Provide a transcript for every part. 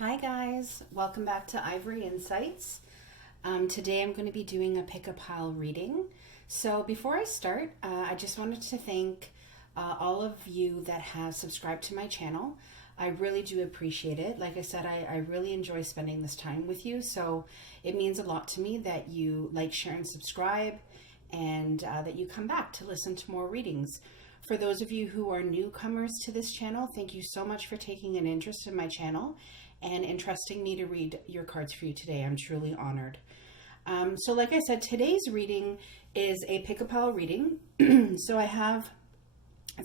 Hi guys, welcome back to Ivory Insights. Today I'm going to be doing a pick a pile reading. So before I start, I just wanted to thank all of you that have subscribed to my channel. I really do appreciate it. Like I said, I really enjoy spending this time with you. So it means a lot to me that you like, share, and subscribe, and that you come back to listen to more readings. For those of you who are newcomers to this channel, thank you so much for taking an interest in my channel and entrusting me to read your cards for you today. I'm truly honored. So like I said, today's reading is a pick-a-pile reading. So I have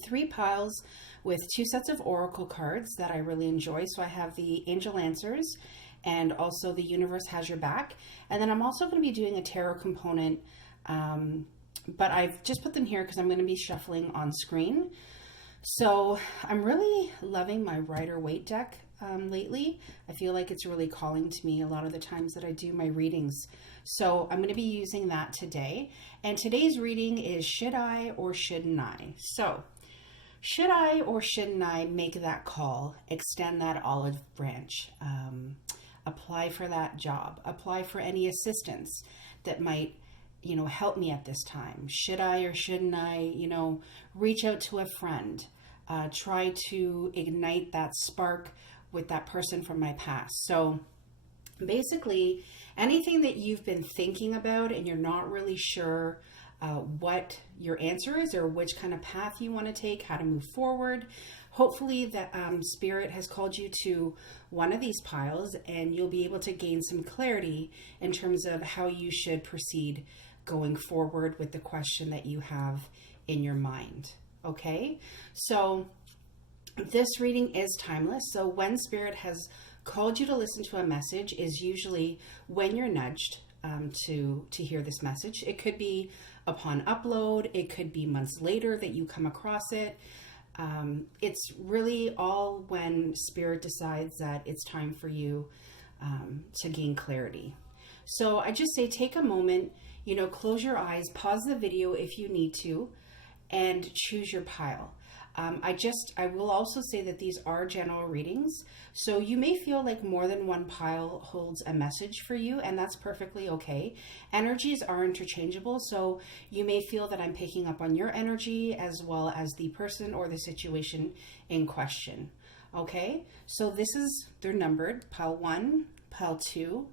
3 piles with 2 sets of oracle cards that I really enjoy. So I have the Angel Answers and also the Universe Has Your Back. And then I'm also going to be doing a tarot component, but I've just put them here because I'm going to be shuffling on screen. So I'm really loving my Rider-Waite deck lately. I feel like it's really calling to me a lot of the times that I do my readings. So I'm going to be using that today. And today's reading is should I or shouldn't I? So should I or shouldn't I make that call, extend that olive branch, apply for that job, apply for any assistance that might help me at this time? Should I or shouldn't I, reach out to a friend, try to ignite that spark with that person from my past? So basically, anything that you've been thinking about and you're not really sure what your answer is or which kind of path you want to take, how to move forward, hopefully that Spirit has called you to one of these piles and you'll be able to gain some clarity in terms of how you should proceed going forward with the question that you have in your mind. Okay, so this reading is timeless. So when Spirit has called you to listen to a message is usually when you're nudged to hear this message. It could be upon upload. It could be months later that you come across it. It's really all when Spirit decides that it's time for you to gain clarity. So I just say take a moment, close your eyes, pause the video if you need to, and choose your pile. I will also say that these are general readings, so you may feel like more than one pile holds a message for you, and that's perfectly okay. Energies are interchangeable, so you may feel that I'm picking up on your energy as well as the person or the situation in question. Okay, so they're numbered, pile 1, pile 2,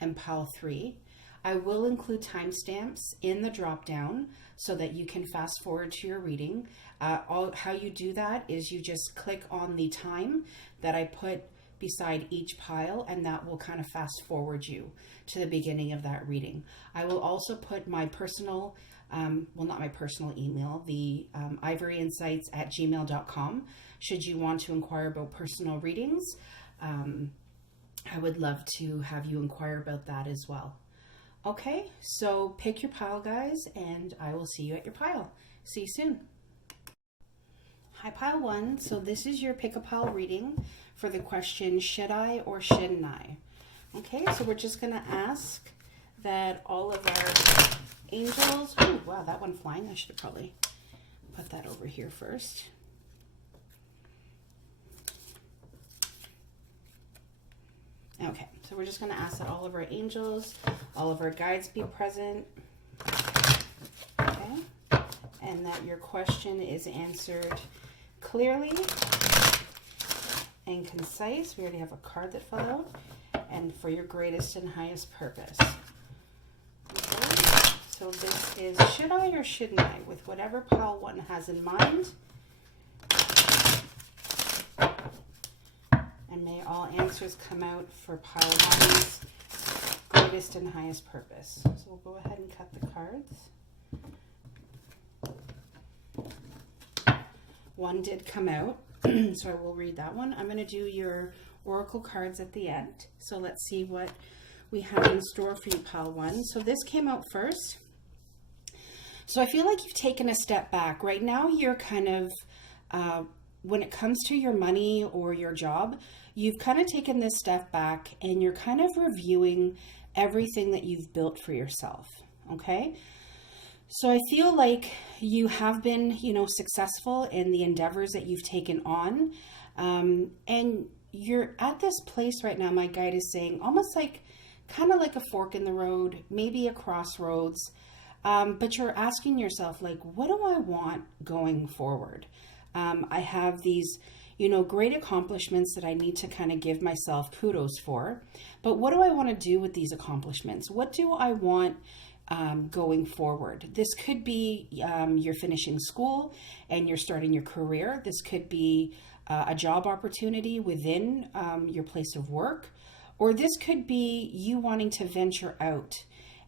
and pile 3. I will include timestamps in the drop down so that you can fast forward to your reading. How you do that is you just click on the time that I put beside each pile, and that will kind of fast forward you to the beginning of that reading. I will also put my personal, not my personal email, the ivoryinsights@gmail.com. Should you want to inquire about personal readings, I would love to have you inquire about that as well. Okay, so pick your pile, guys, and I will see you at your pile. See you soon. Hi, pile 1. So this is your pick a pile reading for the question, should I or shouldn't I? Okay, so we're just going to ask that all of our angels, oh wow, that one flying. I should have probably put that over here first. Okay, so we're just going to ask that all of our angels, all of our guides be present. Okay, and that your question is answered clearly and concise. We already have a card that fell out. And for your greatest and highest purpose. Okay, so this is should I or shouldn't I, with whatever pile 1 has in mind. And may all answers come out for pile 1's greatest and highest purpose. So we'll go ahead and cut the cards. 1 did come out, so I will read that one. I'm going to do your oracle cards at the end. So let's see what we have in store for you, pile 1. So this came out first. So I feel like you've taken a step back. Right now you're kind of, when it comes to your money or your job, you've kind of taken this step back and you're kind of reviewing everything that you've built for yourself. Okay. So I feel like you have been, successful in the endeavors that you've taken on. And you're at this place right now, my guide is saying, almost like kind of like a fork in the road, maybe a crossroads. But you're asking yourself, like, what do I want going forward? I have these, great accomplishments that I need to kind of give myself kudos for. But what do I want to do with these accomplishments? What do I want going forward? This could be you're finishing school and you're starting your career. This could be a job opportunity within your place of work. Or this could be you wanting to venture out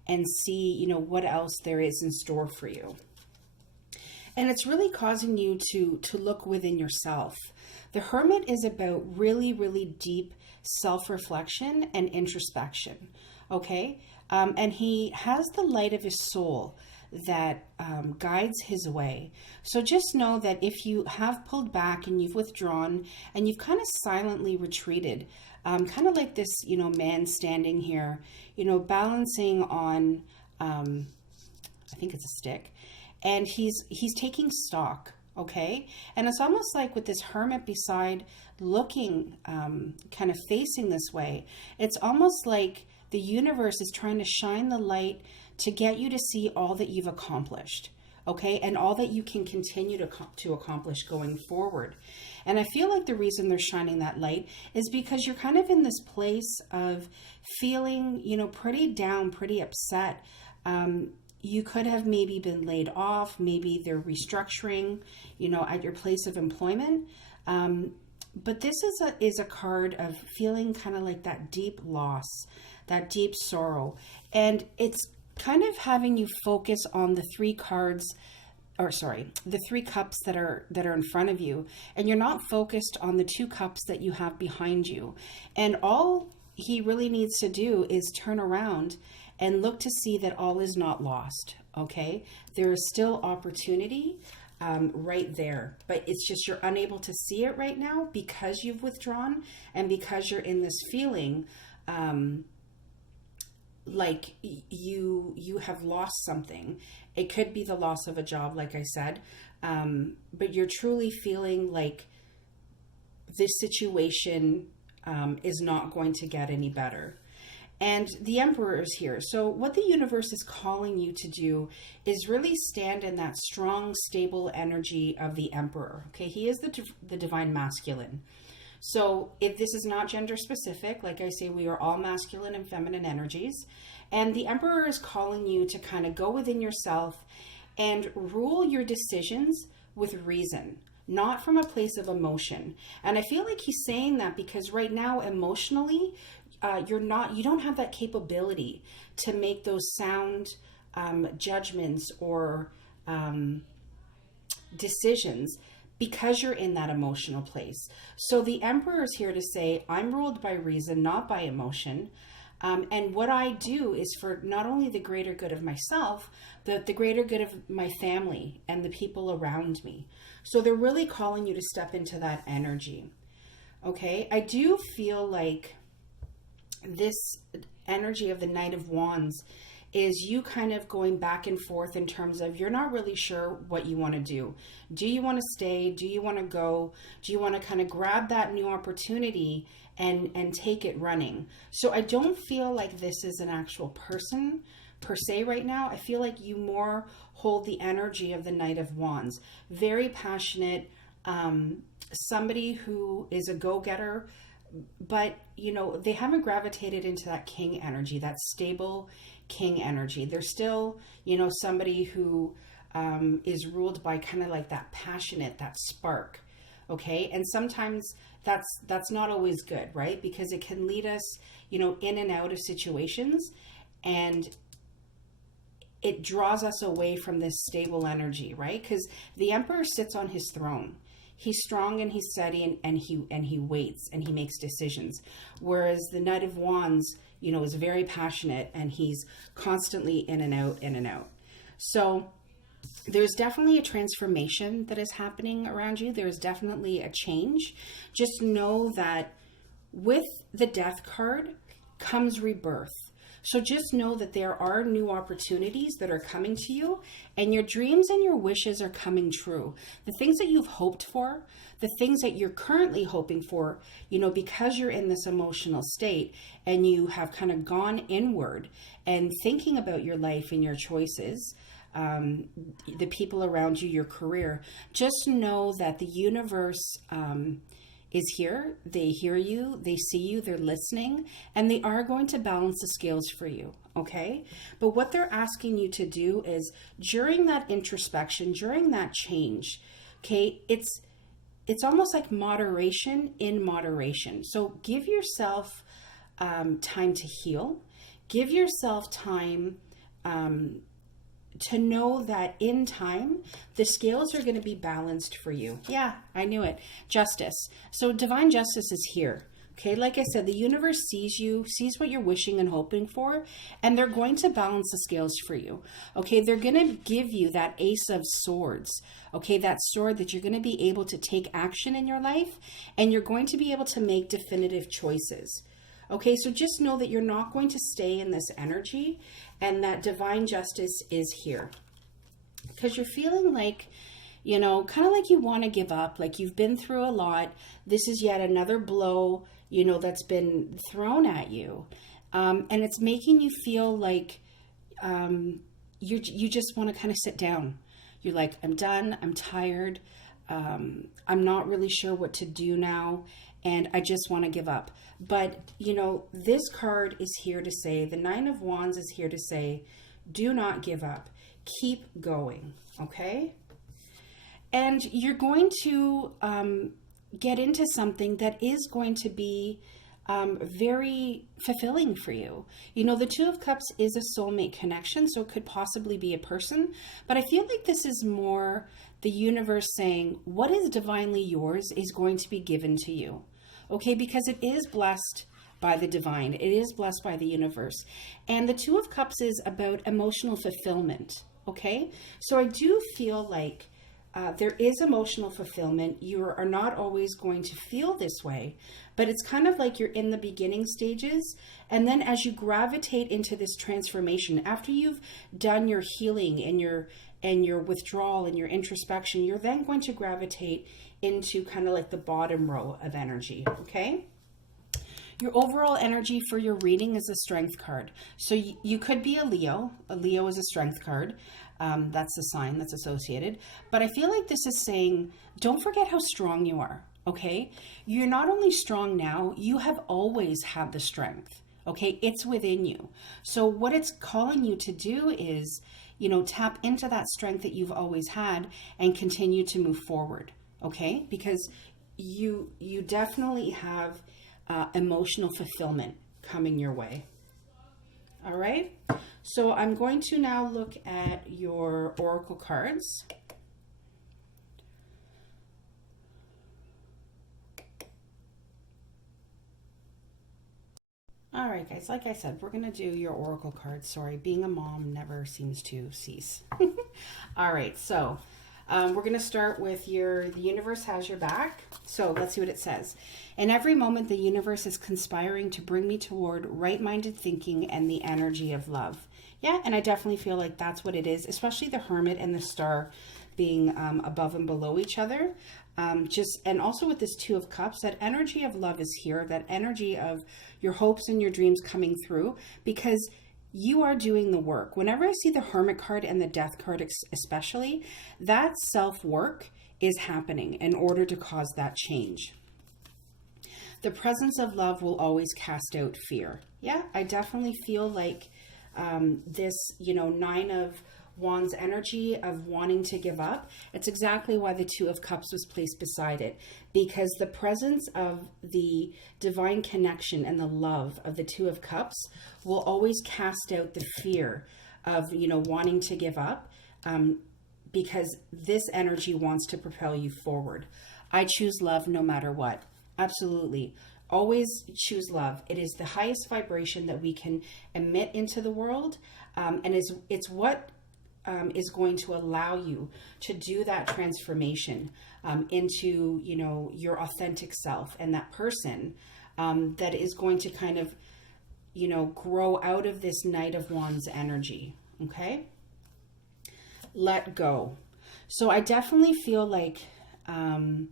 and see, what else there is in store for you. And it's really causing you to look within yourself. The Hermit is about really, really deep self-reflection and introspection, okay? And he has the light of his soul that guides his way. So just know that if you have pulled back and you've withdrawn and you've kind of silently retreated, kind of like this, man standing here, balancing on, I think it's a stick, and he's taking stock, okay? And it's almost like with this hermit beside looking, kind of facing this way, it's almost like the universe is trying to shine the light to get you to see all that you've accomplished, okay? And all that you can continue to accomplish going forward. And I feel like the reason they're shining that light is because you're kind of in this place of feeling, pretty down, pretty upset. You could have maybe been laid off. Maybe they're restructuring, at your place of employment. But this is a card of feeling kind of like that deep loss, that deep sorrow. And it's kind of having you focus on the three cups that are in front of you, and you're not focused on the 2 cups that you have behind you. And all he really needs to do is turn around and look to see that all is not lost, okay? There is still opportunity right there, but it's just you're unable to see it right now because you've withdrawn and because you're in this feeling like you have lost something. It could be the loss of a job, like I said, but you're truly feeling like this situation is not going to get any better. And the Emperor is here. So what the universe is calling you to do is really stand in that strong, stable energy of the Emperor. Okay, he is the divine masculine. So if this is not gender specific, like I say, we are all masculine and feminine energies. And the Emperor is calling you to kind of go within yourself and rule your decisions with reason, not from a place of emotion. And I feel like he's saying that because right now, emotionally, you don't have that capability to make those sound judgments or decisions because you're in that emotional place. So the Emperor is here to say, I'm ruled by reason, not by emotion. And what I do is for not only the greater good of myself, but the greater good of my family and the people around me. So they're really calling you to step into that energy. Okay, I do feel like this energy of the Knight of Wands is you kind of going back and forth in terms of you're not really sure what you want to do. Do you want to stay? Do you want to go? Do you want to kind of grab that new opportunity and take it running? So I don't feel like this is an actual person per se right now. I feel like you more hold the energy of the Knight of Wands. Very passionate, somebody who is a go-getter, but they haven't gravitated into that king energy, that stable king energy. They're still somebody who is ruled by kind of like that passionate, that spark. Okay, and sometimes that's not always good, right? Because it can lead us in and out of situations, and it draws us away from this stable energy, right? Because the Emperor sits on his throne. He's strong and he's steady and he waits and he makes decisions. Whereas the Knight of Wands, is very passionate and he's constantly in and out, in and out. So there's definitely a transformation that is happening around you. There's definitely a change. Just know that with the Death card comes rebirth. So just know that there are new opportunities that are coming to you, and your dreams and your wishes are coming true. The things that you've hoped for, the things that you're currently hoping for, because you're in this emotional state and you have kind of gone inward and thinking about your life and your choices, the people around you, your career, just know that the universe is here. They hear you, they see you, they're listening, and they are going to balance the scales for you. Okay. But what they're asking you to do is during that introspection, during that change, okay, it's almost like moderation in moderation. So give yourself time to heal. Give yourself time to know that in time, the scales are going to be balanced for you. Yeah, I knew it. Justice. So divine justice is here. Okay, like I said, the universe sees you, sees what you're wishing and hoping for, and they're going to balance the scales for you. Okay, they're going to give you that Ace of Swords. Okay, that sword that you're going to be able to take action in your life, and you're going to be able to make definitive choices. Okay, so just know that you're not going to stay in this energy, and that divine justice is here. Because you're feeling like, kind of like you want to give up, like you've been through a lot. This is yet another blow, that's been thrown at you. And it's making you feel like you just want to kind of sit down. You're like, I'm done, I'm tired, I'm not really sure what to do now, and I just want to give up. But, this card is here to say, the Nine of Wands is here to say, do not give up. Keep going, okay? And you're going to get into something that is going to be very fulfilling for you. The Two of Cups is a soulmate connection, so it could possibly be a person. But I feel like this is more the universe saying, what is divinely yours is going to be given to you. Okay, because it is blessed by the divine. It is blessed by the universe. And the Two of Cups is about emotional fulfillment. Okay, so I do feel like there is emotional fulfillment. You are not always going to feel this way, but it's kind of like you're in the beginning stages. And then as you gravitate into this transformation, after you've done your healing and your withdrawal and your introspection, you're then going to gravitate into kind of like the bottom row of energy, okay? Your overall energy for your reading is a strength card. So you could be a Leo. A Leo is a strength card. That's the sign that's associated. But I feel like this is saying, don't forget how strong you are, okay? You're not only strong now, you have always had the strength, okay? It's within you. So what it's calling you to do is, tap into that strength that you've always had and continue to move forward. Okay, because you definitely have emotional fulfillment coming your way. All right, so I'm going to now look at your oracle cards. All right, guys, like I said, we're going to do your oracle cards. Sorry, being a mom never seems to cease. All right, so we're going to start with the universe has your back. So let's see what it says. In every moment, the universe is conspiring to bring me toward right-minded thinking and the energy of love. Yeah, and I definitely feel like that's what it is, especially the Hermit and the Star being above and below each other. And also with this Two of Cups, that energy of love is here, that energy of your hopes and your dreams coming through, because you are doing the work. Whenever I see the Hermit card and the Death card especially, that self-work is happening in order to cause that change. The presence of love will always cast out fear. Yeah, I definitely feel like this, Nine of Wands energy of wanting to give up. It's exactly why the Two of Cups was placed beside it, because the presence of the divine connection and the love of the Two of Cups will always cast out the fear of, wanting to give up, because this energy wants to propel you forward. I choose love no matter what. Absolutely. Always choose love. It is the highest vibration that we can emit into the world, and it's what is going to allow you to do that transformation into, your authentic self, and that person that is going to kind of grow out of this Knight of Wands energy. Okay. Let go. So I definitely feel like the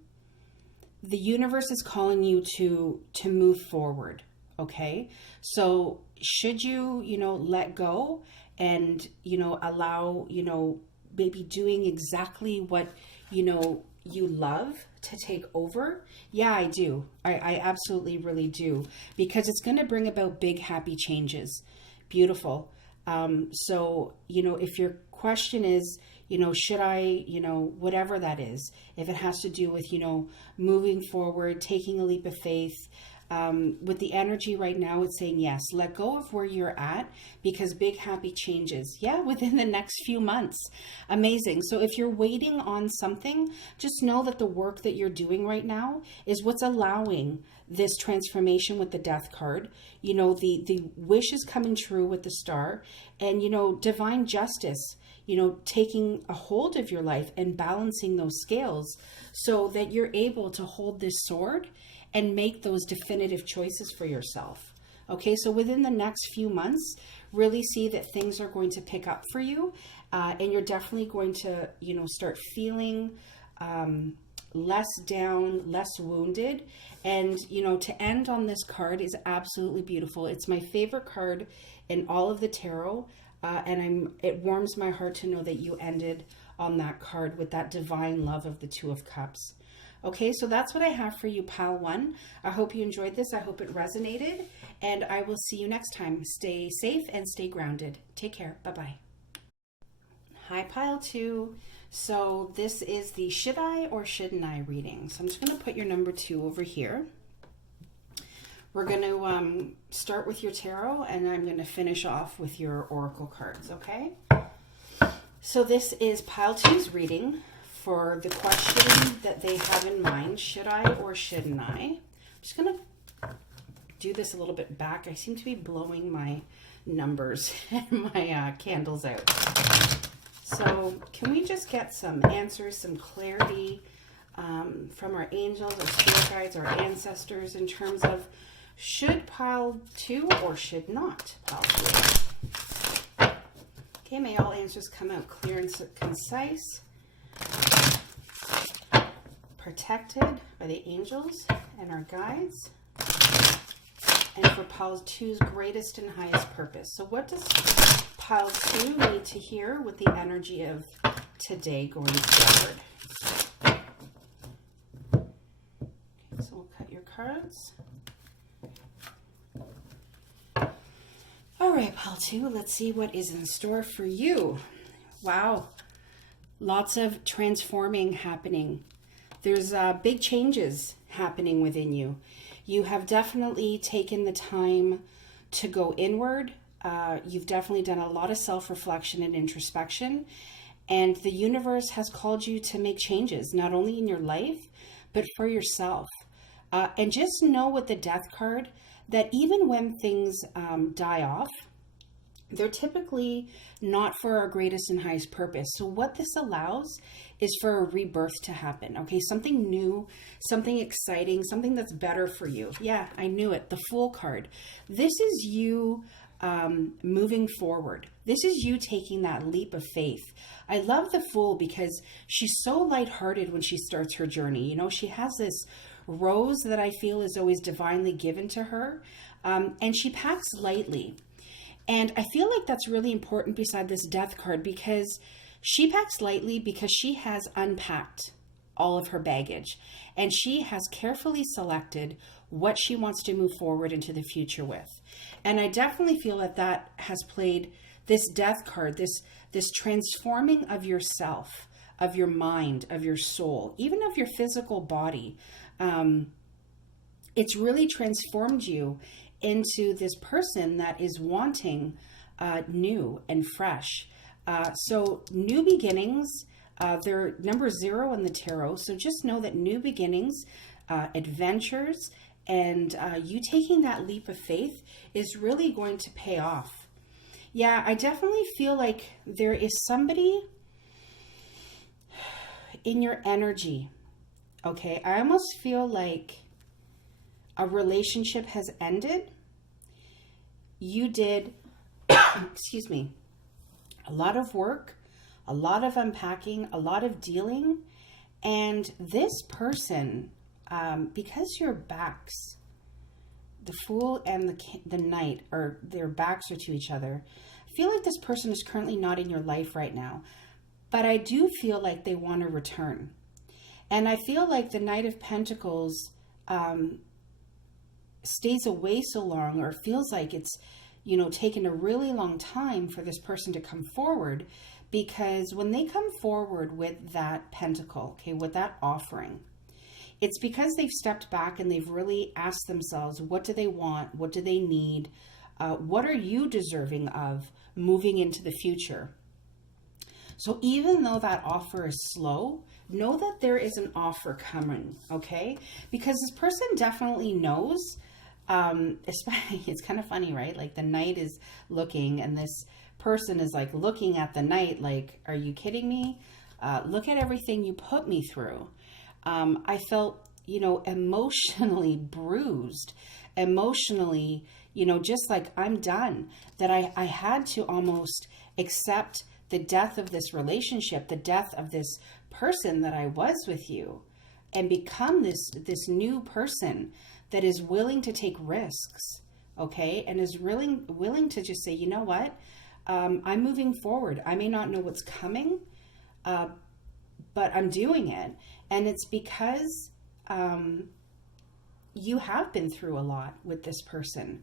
universe is calling you to move forward. Okay. So should you, let go and, allow, maybe doing exactly what, you love to take over? Yeah, I do. I absolutely really do, because it's going to bring about big, happy changes. Beautiful. So, if your question is, should I, whatever that is, if it has to do with, moving forward, taking a leap of faith, with the energy right now, it's saying yes, let go of where you're at, because big happy changes, within the next few months. Amazing. So if you're waiting on something, just know that the work that you're doing right now is what's allowing this transformation with the Death card. The wish is coming true with the Star, and divine justice, taking a hold of your life and balancing those scales so that you're able to hold this sword and make those definitive choices for yourself. Okay, so within the next few months, really see that things are going to pick up for you, and you're definitely going to, start feeling less down, less wounded. And, to end on this card is absolutely beautiful. It's my favorite card in all of the tarot, and it warms my heart to know that you ended on that card with that divine love of the Two of Cups. Okay, so that's what I have for you, Pile 1. I hope you enjoyed this. I hope it resonated, and I will see you next time. Stay safe and stay grounded. Take care. Bye-bye. Hi, Pile 2. So this is the should I or shouldn't I reading. So I'm just going to put your number 2 over here. We're going to start with your tarot, and I'm going to finish off with your oracle cards, okay? So this is Pile 2's reading for the question that they have in mind. Should I or shouldn't I? I'm just going to do this a little bit back. I seem to be blowing my numbers and my candles out. So can we just get some answers, some clarity from our angels, our spirit guides, our ancestors in terms of should Pile 2 or should not Pile 2? Okay, may all answers come out clear and concise. Protected by the angels and our guides, and for Pile 2's greatest and highest purpose. So what does Pile 2 need to hear with the energy of today going forward? Okay, so we'll cut your cards. All right, Pile 2, let's see what is in store for you. Wow, lots of transforming happening. There's big changes happening within you. You have definitely taken the time to go inward. You've definitely done a lot of self-reflection and introspection. And the universe has called you to make changes, not only in your life, but for yourself. And just know with the Death card that even when things die off, they're typically not for our greatest and highest purpose. So what this allows is for a rebirth to happen. Okay, something new, something exciting, something that's better for you. Yeah, I knew it. The Fool card. This is you moving forward. This is you taking that leap of faith. I love the Fool because she's so lighthearted when she starts her journey. She has this rose that I feel is always divinely given to her, and she packs lightly. And I feel like that's really important beside this Death card, because she packs lightly because she has unpacked all of her baggage, and she has carefully selected what she wants to move forward into the future with. And I definitely feel that that has played this Death card, this transforming of yourself, of your mind, of your soul, even of your physical body. It's really transformed you into this person that is wanting new and fresh. So new beginnings, they're number 0 in the tarot. So just know that new beginnings, adventures, and you taking that leap of faith is really going to pay off. Yeah, I definitely feel like there is somebody in your energy. Okay, I almost feel like a relationship has ended, you did, excuse me, a lot of work, a lot of unpacking, a lot of dealing. And this person, because your backs, the Fool and the Knight, or their backs are to each other, I feel like this person is currently not in your life right now. But I do feel like they want to return. And I feel like the Knight of Pentacles stays away so long, or feels like it's, taken a really long time for this person to come forward, because when they come forward with that pentacle, okay, with that offering, it's because they've stepped back and they've really asked themselves, what do they want? What do they need? What are you deserving of moving into the future? So even though that offer is slow, know that there is an offer coming, okay? Because this person definitely knows, especially, it's kind of funny, right? Like the Knight is looking and this person is like looking at the Knight like, are you kidding me? Look at everything you put me through. I felt, emotionally bruised, emotionally, just like I'm done, that I had to almost accept the death of this relationship, the death of this person that I was with you, and become this new person that is willing to take risks, okay? And is willing to just say, you know what? I'm moving forward. I may not know what's coming, but I'm doing it. And it's because you have been through a lot with this person.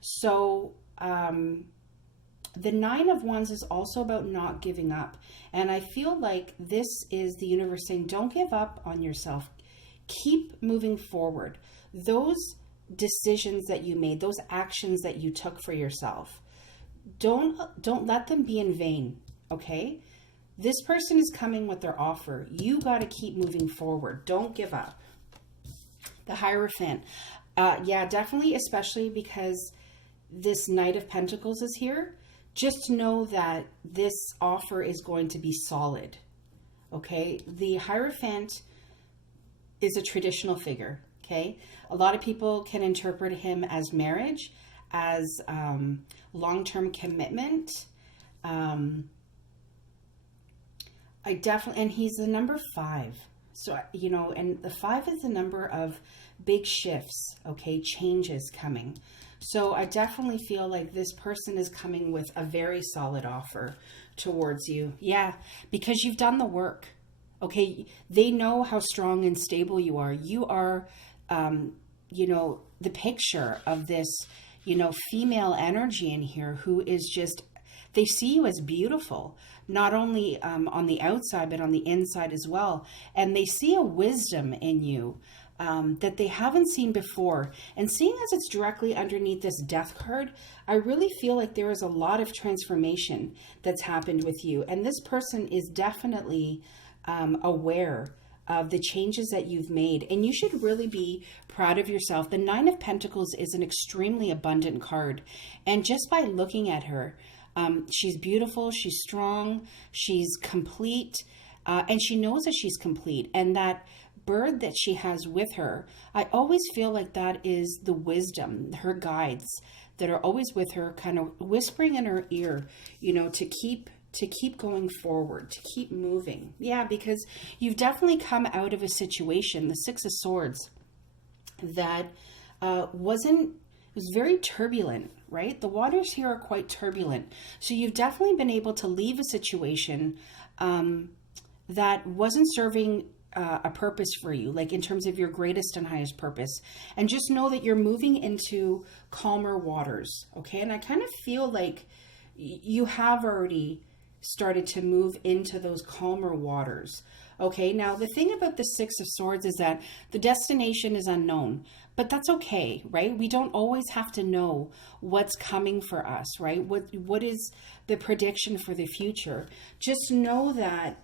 So the Nine of Wands is also about not giving up. And I feel like this is the universe saying, don't give up on yourself. Keep moving forward. Those decisions that you made, those actions that you took for yourself, don't let them be in vain, okay? This person is coming with their offer. You got to keep moving forward. Don't give up. The Hierophant. Yeah, definitely, especially because this Knight of Pentacles is here. Just know that this offer is going to be solid, okay? The Hierophant is a traditional figure, okay? A lot of people can interpret him as marriage, as long-term commitment. And he's the number 5. So, and the 5 is the number of big shifts, okay? Changes coming. So I definitely feel like this person is coming with a very solid offer towards you. Yeah, because you've done the work, okay? They know how strong and stable you are. You are, the picture of this, female energy in here who is just, they see you as beautiful, not only on the outside, but on the inside as well. And they see a wisdom in you that they haven't seen before. And seeing as it's directly underneath this Death card, I really feel like there is a lot of transformation that's happened with you. And this person is definitely aware of the changes that you've made. And you should really be proud of yourself. The Nine of Pentacles is an extremely abundant card. And just by looking at her, she's beautiful, she's strong, she's complete, and she knows that she's complete. And that bird that she has with her, I always feel like that is the wisdom, her guides that are always with her, kind of whispering in her ear, to keep going forward, to keep moving. Yeah, because you've definitely come out of a situation, the Six of Swords, that was very turbulent, right? The waters here are quite turbulent. So you've definitely been able to leave a situation that wasn't serving a purpose for you, like in terms of your greatest and highest purpose. And just know that you're moving into calmer waters, okay? And I kind of feel like you have already started to move into those calmer waters. Okay, now the thing about the Six of Swords is that the destination is unknown, but that's okay, right? We don't always have to know what's coming for us, right? What is the prediction for the future? Just know that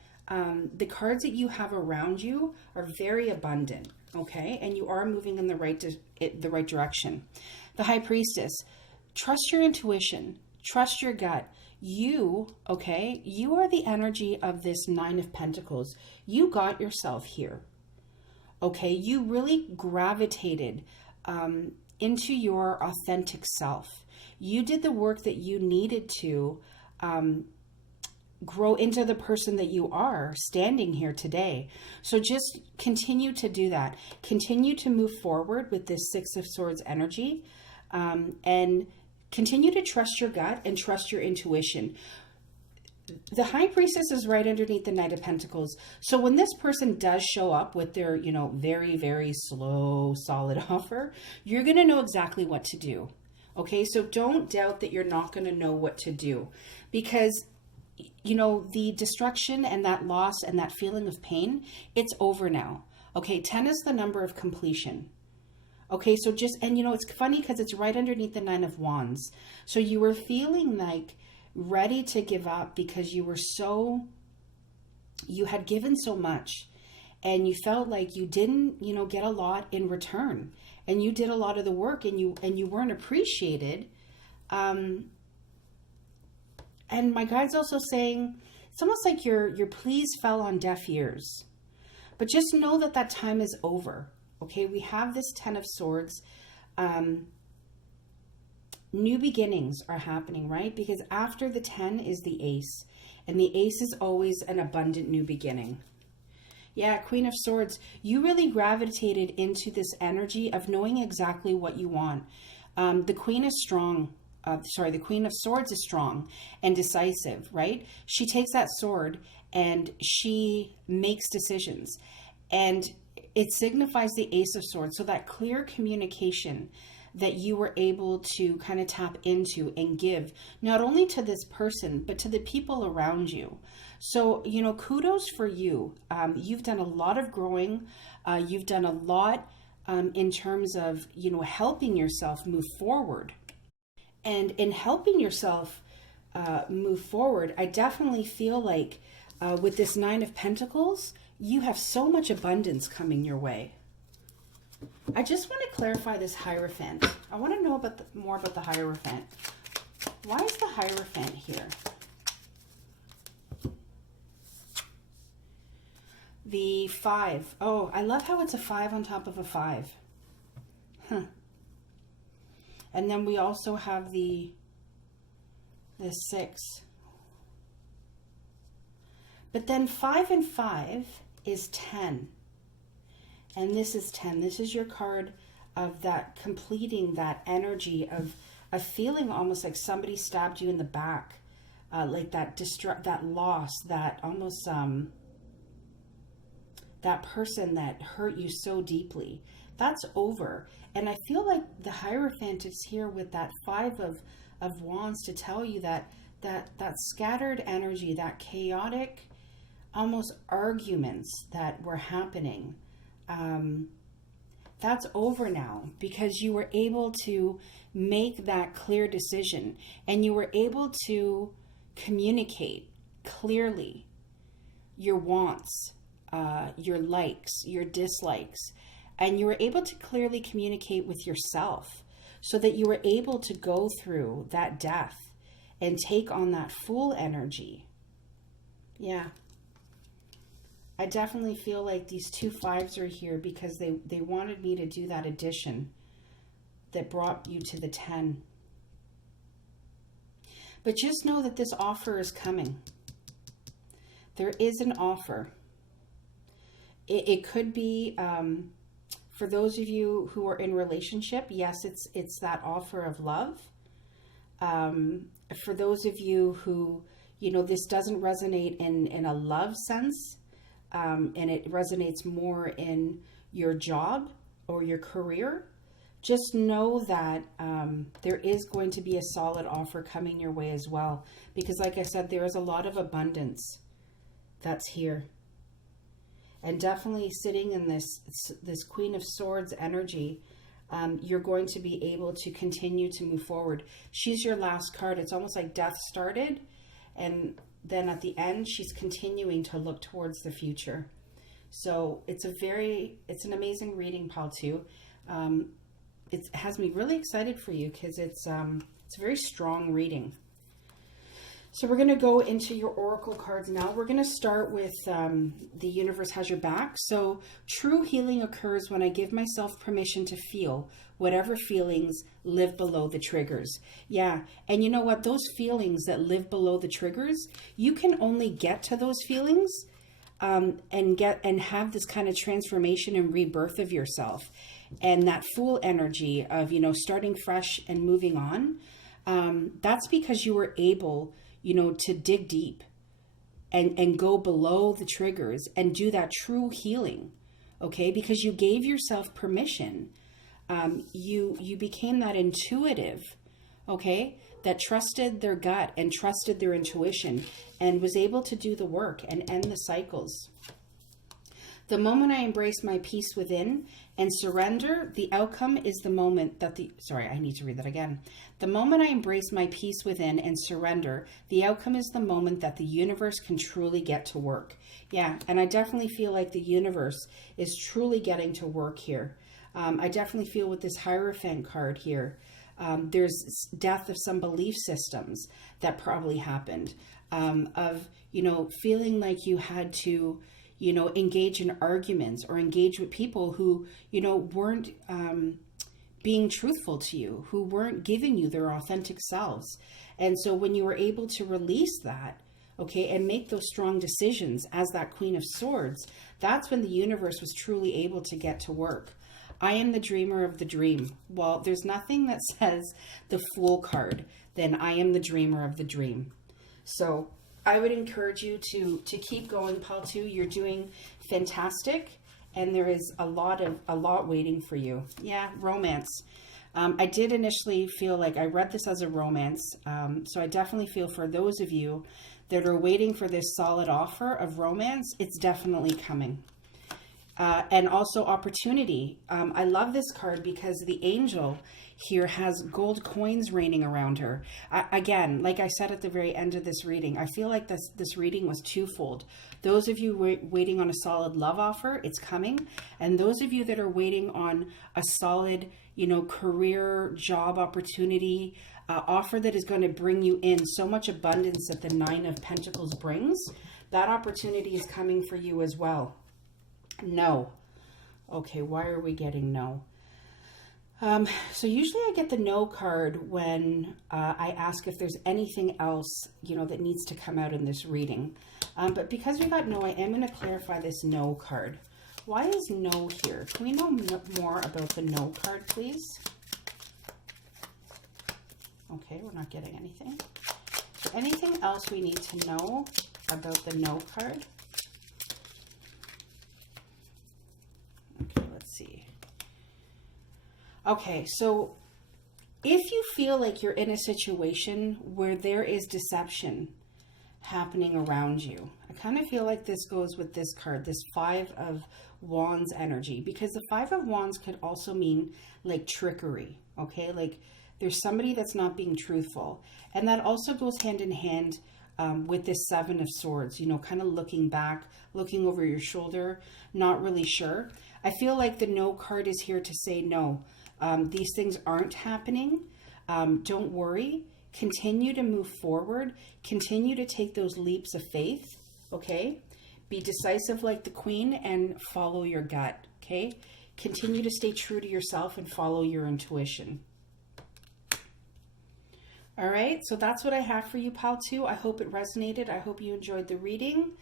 the cards that you have around you are very abundant, okay? And you are moving in the right direction. The High Priestess, trust your intuition, trust your gut. You are the energy of this Nine of Pentacles. You got yourself here, okay? You really gravitated into your authentic self. You did the work that you needed to grow into the person that you are standing here today. So just continue to do that. Continue to move forward with this Six of Swords energy, and continue to trust your gut and trust your intuition. The High Priestess is right underneath the Knight of Pentacles. So when this person does show up with their, very, very slow, solid offer, you're going to know exactly what to do. Okay, so don't doubt that you're not going to know what to do, because the destruction and that loss and that feeling of pain, it's over now. Okay, 10 is the number of completion. Okay, so it's funny because it's right underneath the Nine of Wands. So you were feeling like ready to give up because you had given so much, and you felt like you didn't, get a lot in return, and you did a lot of the work, and you weren't appreciated. And my guide's also saying it's almost like your pleas fell on deaf ears. But just know that time is over. Okay, we have this 10 of Swords. New beginnings are happening, right? Because after the 10 is the Ace. And the Ace is always an abundant new beginning. Yeah, Queen of Swords, you really gravitated into this energy of knowing exactly what you want. The Queen is strong. The Queen of Swords is strong and decisive, right? She takes that sword and she makes decisions. And it signifies the Ace of Swords. So that clear communication that you were able to kind of tap into and give, not only to this person, but to the people around you. So, kudos for you. You've done a lot of growing. You've done a lot in terms of, helping yourself move forward. And in helping yourself move forward, I definitely feel like with this Nine of Pentacles, you have so much abundance coming your way. I just want to clarify this Hierophant. I want to know more about the Hierophant. Why is the Hierophant here? The 5. Oh, I love how it's a 5 on top of a 5. Huh. And then we also have the 6. But then 5 and 5 is 10. And this is 10. This is your card of that completing that energy of feeling almost like somebody stabbed you in the back. Like that loss, that almost that person that hurt you so deeply. That's over. And I feel like the Hierophant is here with that 5 of Wands to tell you that scattered energy, that chaotic almost arguments that were happening, that's over now, because you were able to make that clear decision and you were able to communicate clearly your wants, your likes, your dislikes, and you were able to clearly communicate with yourself so that you were able to go through that death and take on that Fool energy. Yeah. I definitely feel like these 2 5s are here because they wanted me to do that addition that brought you to the 10. But just know that this offer is coming. There is an offer. It could be, for those of you who are in relationship, yes, it's that offer of love. For those of you who, this doesn't resonate in a love sense, and it resonates more in your job or your career, just know that there is going to be a solid offer coming your way as well. Because like I said, there is a lot of abundance that's here. And definitely sitting in this Queen of Swords energy, you're going to be able to continue to move forward. She's your last card. It's almost like death started, and then at the end, she's continuing to look towards the future. So it's an amazing reading, pal, too. It has me really excited for you because it's a very strong reading. So we're going to go into your oracle cards now. We're going to start with the universe has your back. So true healing occurs when I give myself permission to feel whatever feelings live below the triggers. Yeah. And you know what? Those feelings that live below the triggers, you can only get to those feelings and have this kind of transformation and rebirth of yourself. And that Fool energy of, starting fresh and moving on. That's because you were able to dig deep and go below the triggers and do that true healing, okay? Because you gave yourself permission. You became that intuitive, okay? That trusted their gut and trusted their intuition and was able to do the work and end the cycles. The moment I embrace my peace within and surrender, the outcome is the moment that The moment I embrace my peace within and surrender, the outcome is the moment that the universe can truly get to work. Yeah, and I definitely feel like the universe is truly getting to work here. I definitely feel with this Hierophant card here, there's death of some belief systems that probably happened, of feeling like you had to engage in arguments or engage with people who, weren't being truthful to you, who weren't giving you their authentic selves. And so when you were able to release that, okay, and make those strong decisions as that Queen of Swords, that's when the universe was truly able to get to work. I am the dreamer of the dream. Well, there's nothing that says the Fool card than I am the dreamer of the dream. So I would encourage you to keep going, Pal 2. You're doing fantastic, and there is a lot waiting for you. Yeah, romance. I did initially feel like I read this as a romance, so I definitely feel for those of you that are waiting for this solid offer of romance, it's definitely coming. And also opportunity. I love this card because the angel here has gold coins raining around her. Again, like I said at the very end of this reading, I feel like this reading was twofold. Those of you waiting on a solid love offer, it's coming. And those of you that are waiting on a solid, career, job opportunity, offer that is going to bring you in so much abundance that the Nine of Pentacles brings, that opportunity is coming for you as well. No. Okay, why are we getting no? So usually I get the no card when I ask if there's anything else, that needs to come out in this reading. But because we got no, I am going to clarify this no card. Why is no here? Can we know more about the no card, please? Okay, we're not getting anything. Is there anything else we need to know about the no card? Okay, so if you feel like you're in a situation where there is deception happening around you, I kind of feel like this goes with this card, this Five of Wands energy, because the Five of Wands could also mean like trickery, okay? Like there's somebody that's not being truthful. And that also goes hand in hand with this Seven of Swords, kind of looking back, looking over your shoulder, not really sure. I feel like the no card is here to say no. These things aren't happening. Don't worry. Continue to move forward. Continue to take those leaps of faith, okay? Be decisive like the Queen and follow your gut, okay? Continue to stay true to yourself and follow your intuition. All right, so that's what I have for you, Pal 2. I hope it resonated. I hope you enjoyed the reading.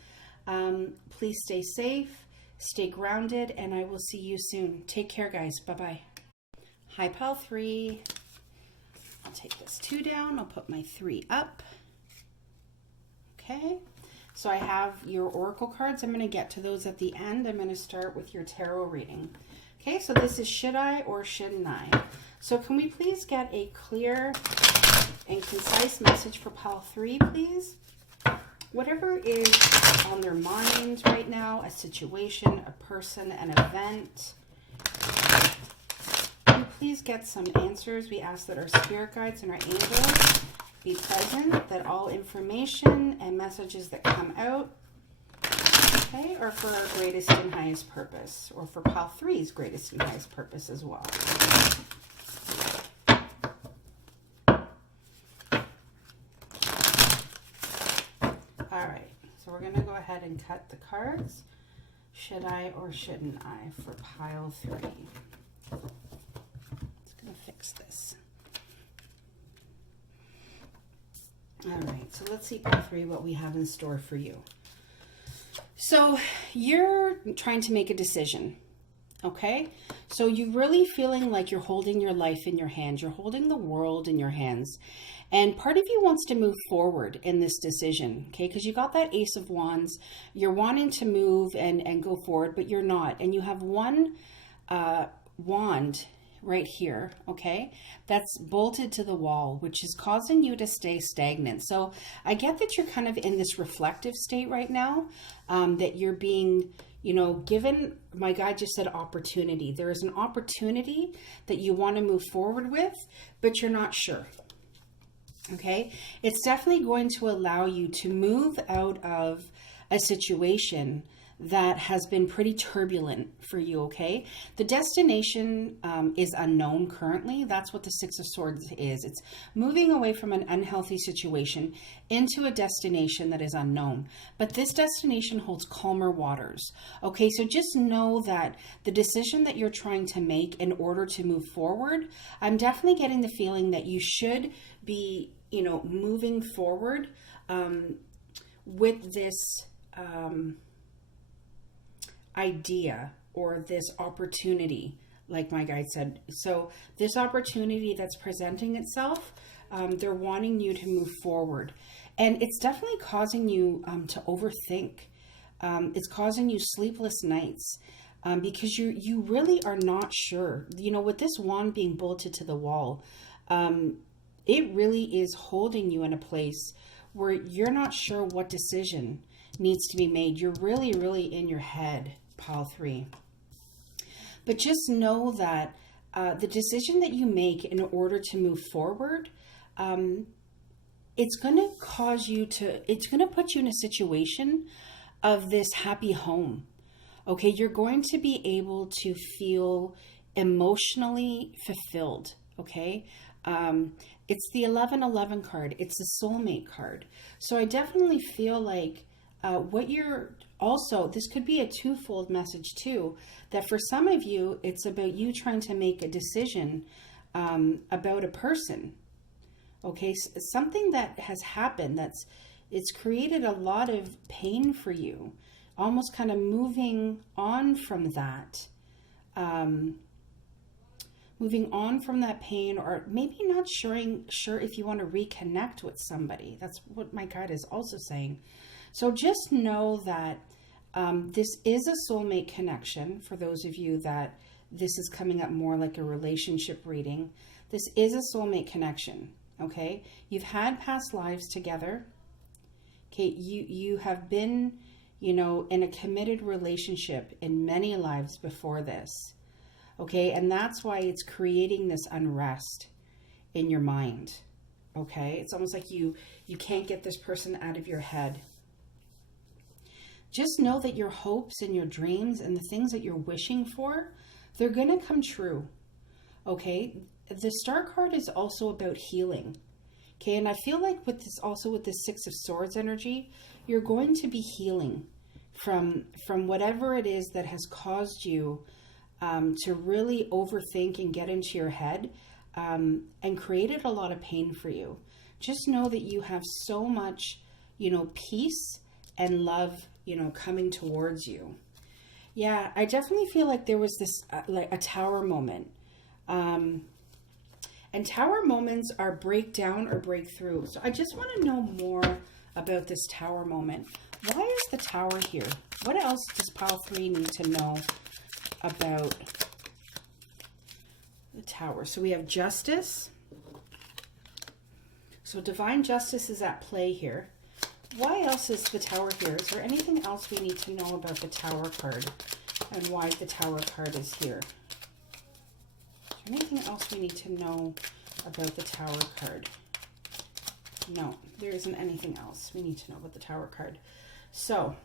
Please stay safe, stay grounded, and I will see you soon. Take care, guys. Bye-bye. Hi, Pal 3. I'll take this 2 down. I'll put my 3 up. Okay. So I have your oracle cards. I'm going to get to those at the end. I'm going to start with your tarot reading. Okay, so this is should I or shouldn't I? So can we please get a clear and concise message for Pal 3, please? Whatever is on their minds right now, a situation, a person, an event. Please get some answers. We ask that our spirit guides and our angels be present, that all information and messages that come out, okay, are for our greatest and highest purpose, or for Pal 3's greatest and highest purpose as well. going to go ahead and cut the cards. Should I or shouldn't I for pile 3? Just going to fix this. All right, so let's see, pile 3, what we have in store for you. So you're trying to make a decision, okay? So you're really feeling like you're holding your life in your hands. You're holding the world in your hands. And part of you wants to move forward in this decision, okay? Because you got that Ace of Wands. You're wanting to move and go forward, but you're not. And you have one wand right here, okay, that's bolted to the wall, which is causing you to stay stagnant. So I get that you're kind of in this reflective state right now, that you're being, you know, given, my guide just said opportunity. There is an opportunity that you want to move forward with, but you're not sure. Okay, it's definitely going to allow you to move out of a situation that has been pretty turbulent for you, okay? The destination is unknown currently. That's what the Six of Swords is. It's moving away from an unhealthy situation into a destination that is unknown. But this destination holds calmer waters, okay? So just know that the decision that you're trying to make in order to move forward, I'm definitely getting the feeling that you should be, you know, moving forward with this idea or this opportunity, like my guide said. So this opportunity that's presenting itself, they're wanting you to move forward, and it's definitely causing you to overthink. It's causing you sleepless nights because you really are not sure. You know, with this wand being bolted to the wall, it really is holding you in a place where you're not sure what decision needs to be made. You're really, really in your head, pile 3. But just know that the decision that you make in order to move forward, it's going to cause you to, it's going to put you in a situation of this happy home. Okay, you're going to be able to feel emotionally fulfilled. Okay, it's the 1111 card. It's a soulmate card. So I definitely feel like what you're also, this could be a twofold message too, that for some of you, it's about you trying to make a decision about a person. Okay, something that has happened it's created a lot of pain for you, almost kind of moving on from that. Moving on from that pain, or maybe not sure if you want to reconnect with somebody. That's what my guide is also saying. So just know that this is a soulmate connection. For those of you that this is coming up more like a relationship reading, this is a soulmate connection, okay? You've had past lives together, okay? You have been, you know, in a committed relationship in many lives before this. Okay, and that's why it's creating this unrest in your mind. Okay, it's almost like you can't get this person out of your head. Just know that your hopes and your dreams and the things that you're wishing for, they're going to come true. Okay, the Star card is also about healing. Okay, and I feel like with this, also with the Six of Swords energy, you're going to be healing from whatever it is that has caused you to really overthink and get into your head and created a lot of pain for you. Just know that you have so much, you know, peace and love, you know, coming towards you. Yeah, I definitely feel like there was this, like a tower moment. And tower moments are breakdown or breakthrough. So I just want to know more about this tower moment. Why is the tower here? What else does pile 3 need to know about the tower? So we have justice. So divine justice is at play here. Why else is the tower here? Is there anything else we need to know about the tower card and why the tower card is here? Is there anything else we need to know about the tower card? No, there isn't anything else we need to know about the tower card. So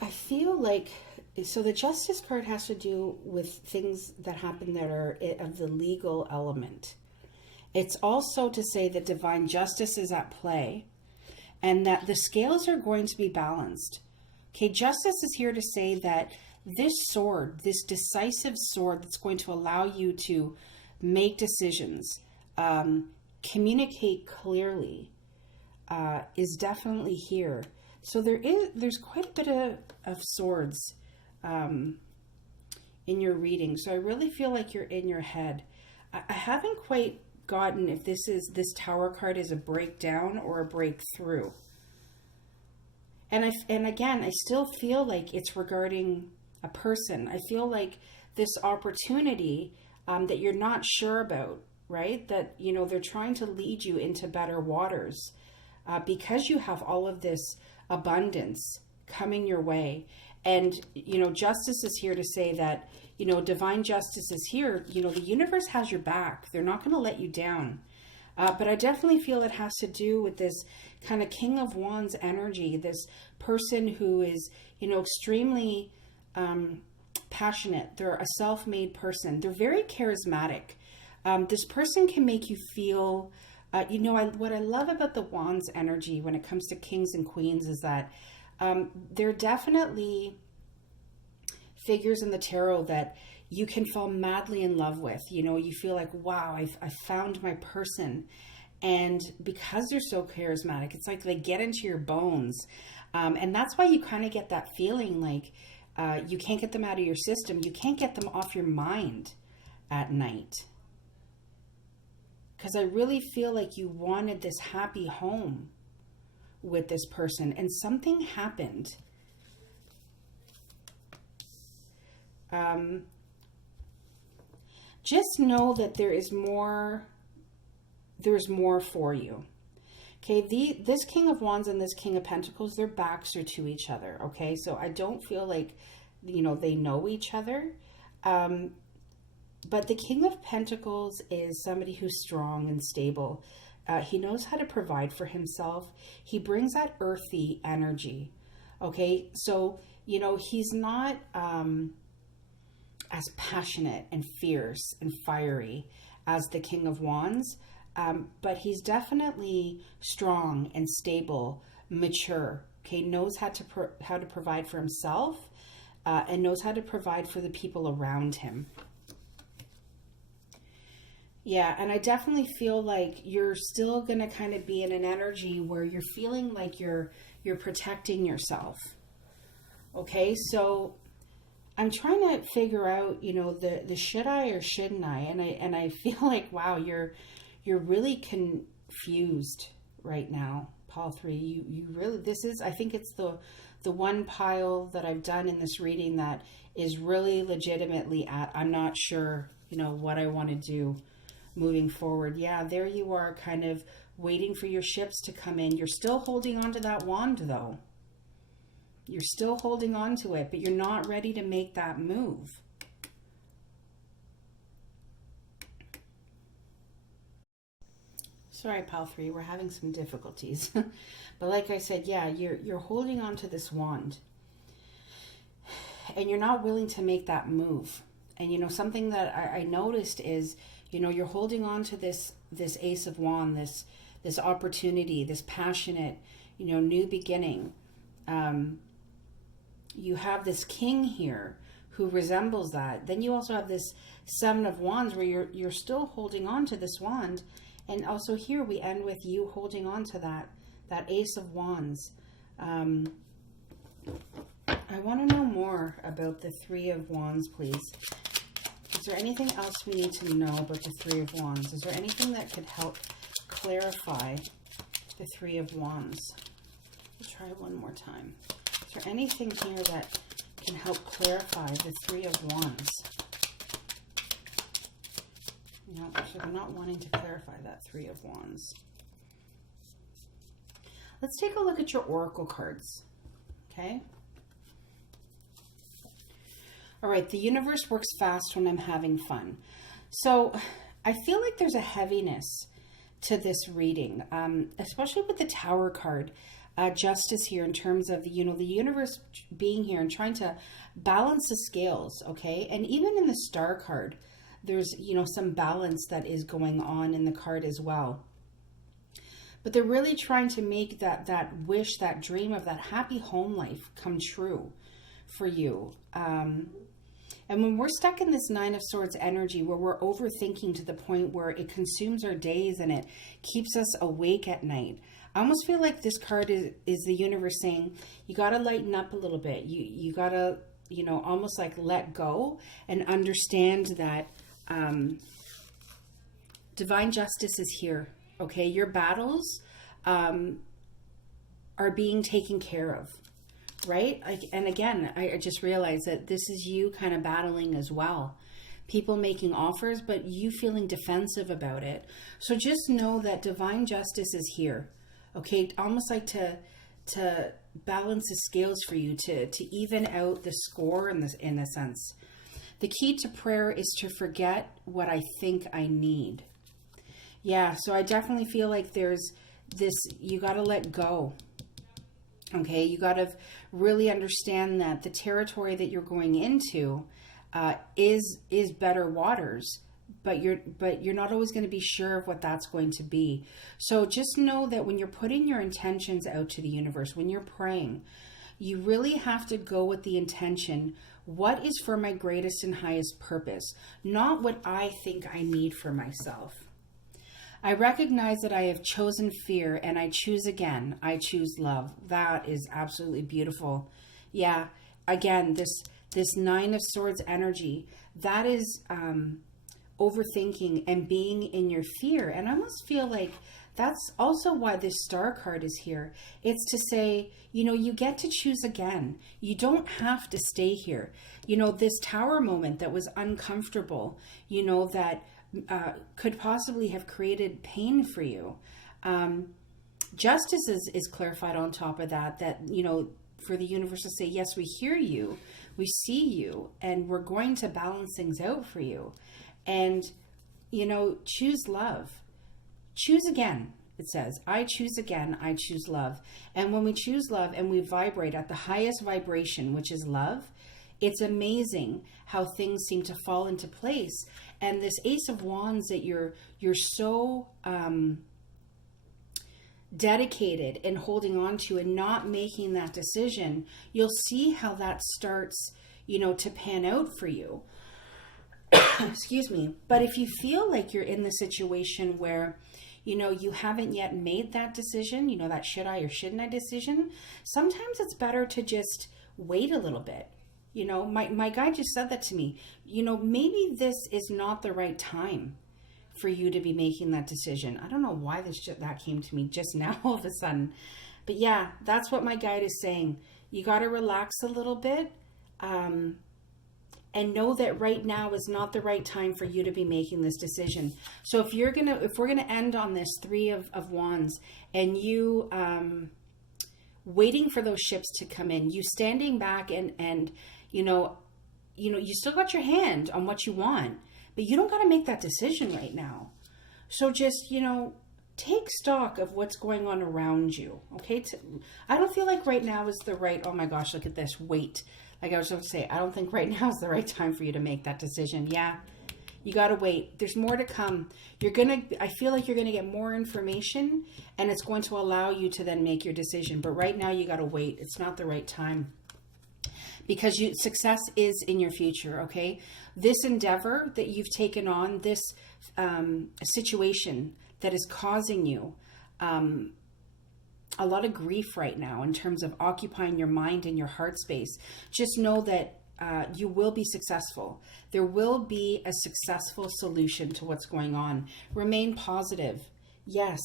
I feel like, so the justice card has to do with things that happen that are of the legal element. It's also to say that divine justice is at play and that the scales are going to be balanced. Okay, justice is here to say that this sword, this decisive sword that's going to allow you to make decisions, communicate clearly, is definitely here. So there's quite a bit of swords in your reading. So I really feel like you're in your head. I haven't quite gotten if this Tower card is a breakdown or a breakthrough. And again, I still feel like it's regarding a person. I feel like this opportunity that you're not sure about, right? That, they're trying to lead you into better waters because you have all of this abundance coming your way. And, justice is here to say that, divine justice is here. The universe has your back. They're not going to let you down. But I definitely feel it has to do with this kind of King of Wands energy, this person who is, extremely passionate. They're a self-made person. They're very charismatic. This person can make you feel, what I love about the Wands energy when it comes to kings and queens is that they're definitely figures in the tarot that you can fall madly in love with. You feel like, wow, I've found my person. And because they're so charismatic, it's like they get into your bones. And that's why you kind of get that feeling like you can't get them out of your system. You can't get them off your mind at night. Because I really feel like you wanted this happy home with this person and something happened. Just know that there's more for you. Okay, this King of Wands and this King of Pentacles, their backs are to each other. Okay, so I don't feel like, they know each other. But the King of Pentacles is somebody who's strong and stable. He knows how to provide for himself. He brings that earthy energy. Okay, so, he's not as passionate and fierce and fiery as the King of Wands, but he's definitely strong and stable, mature. Okay, knows how to provide for himself, and knows how to provide for the people around him. Yeah, and I definitely feel like you're still going to kind of be in an energy where you're feeling like you're protecting yourself. Okay, so I'm trying to figure out, the should I or shouldn't I? And I feel like, wow, you're really confused right now, Pile 3. You really, I think it's the one pile that I've done in this reading that is really legitimately at, I'm not sure, what I want to do moving forward. Yeah, there you are, kind of waiting for your ships to come in. You're still holding on to that wand, though. You're still holding on to it, but you're not ready to make that move. Sorry, Pile 3, we're having some difficulties. But like I said, yeah, you're holding on to this wand. And you're not willing to make that move. And, something that I noticed is, you're holding on to this Ace of Wands, this opportunity, this passionate, new beginning. You have this King here who resembles that. Then you also have this Seven of Wands where you're still holding on to this wand. And also here we end with you holding on to that Ace of Wands. I want to know more about the Three of Wands, please. Is there anything else we need to know about the Three of Wands? Is there anything that could help clarify the Three of Wands? We'll try one more time. Is there anything here that can help clarify the Three of Wands? No, actually, I'm not wanting to clarify that Three of Wands. Let's take a look at your oracle cards. Okay. All right, the universe works fast when I'm having fun. So I feel like there's a heaviness to this reading, especially with the Tower card, justice here in terms of the universe being here and trying to balance the scales, okay? And even in the Star card, there's, some balance that is going on in the card as well. But they're really trying to make that wish, that dream of that happy home life come true for you. And when we're stuck in this Nine of Swords energy, where we're overthinking to the point where it consumes our days and it keeps us awake at night, I almost feel like this card is the universe saying, you got to lighten up a little bit. You got to, almost like let go and understand that divine justice is here. Okay, your battles are being taken care of, right? And again, I just realized that this is you kind of battling as well. People making offers, but you feeling defensive about it. So just know that divine justice is here. Okay, almost like to balance the scales for you, to even out the score in a sense. The key to prayer is to forget what I think I need. Yeah, so I definitely feel like there's this, you got to let go. Okay, you got to really understand that the territory that you're going into is better waters, but you're not always going to be sure of what that's going to be. So just know that when you're putting your intentions out to the universe, when you're praying, you really have to go with the intention, what is for my greatest and highest purpose, not what I think I need for myself. I recognize that I have chosen fear and I choose again. I choose love. That is absolutely beautiful. Yeah, again, this Nine of Swords energy, that is overthinking and being in your fear. And I almost feel like that's also why this Star card is here. It's to say, you get to choose again. You don't have to stay here. This Tower moment that was uncomfortable, that could possibly have created pain for you. Justice is clarified on top of that, for the universe to say, yes, we hear you, we see you, and we're going to balance things out for you. And, choose love. Choose again, it says. I choose again, I choose love. And when we choose love and we vibrate at the highest vibration, which is love, it's amazing how things seem to fall into place. And this Ace of Wands that you're so dedicated in holding on to and not making that decision, you'll see how that starts, to pan out for you. Excuse me. But if you feel like you're in the situation where, you haven't yet made that decision, that should I or shouldn't I decision, sometimes it's better to just wait a little bit. My guy just said that to me. Maybe this is not the right time for you to be making that decision. I don't know why that came to me just now all of a sudden. But yeah, that's what my guide is saying. You got to relax a little bit and know that right now is not the right time for you to be making this decision. So if we're going to end on this Three of Wands and you waiting for those ships to come in, you standing back and you still got your hand on what you want, but you don't got to make that decision right now. So just, take stock of what's going on around you. Okay. I don't feel like right now is the right, oh my gosh, look at this. Wait. Like I was going to say, I don't think right now is the right time for you to make that decision. Yeah. You got to wait. There's more to come. I feel like you're going to get more information and it's going to allow you to then make your decision. But right now you got to wait. It's not the right time. Because success is in your future, okay? This endeavor that you've taken on, this situation that is causing you a lot of grief right now in terms of occupying your mind and your heart space, just know that you will be successful. There will be a successful solution to what's going on. Remain positive. Yes,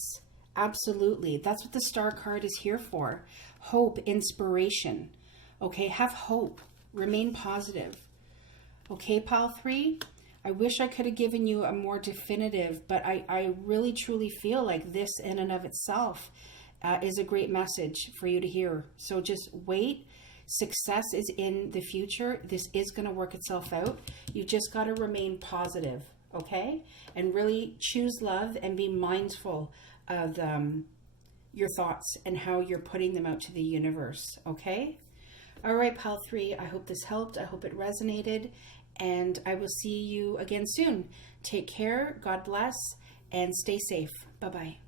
absolutely. That's what the Star card is here for. Hope, inspiration. Okay, have hope. Remain positive. Okay, Pile 3, I wish I could have given you a more definitive, but I really truly feel like this in and of itself is a great message for you to hear. So just wait. Success is in the future. This is going to work itself out. You just got to remain positive, okay? And really choose love and be mindful of your thoughts and how you're putting them out to the universe, okay? All right, Pile 3, I hope this helped. I hope it resonated. And I will see you again soon. Take care, God bless, and stay safe. Bye-bye.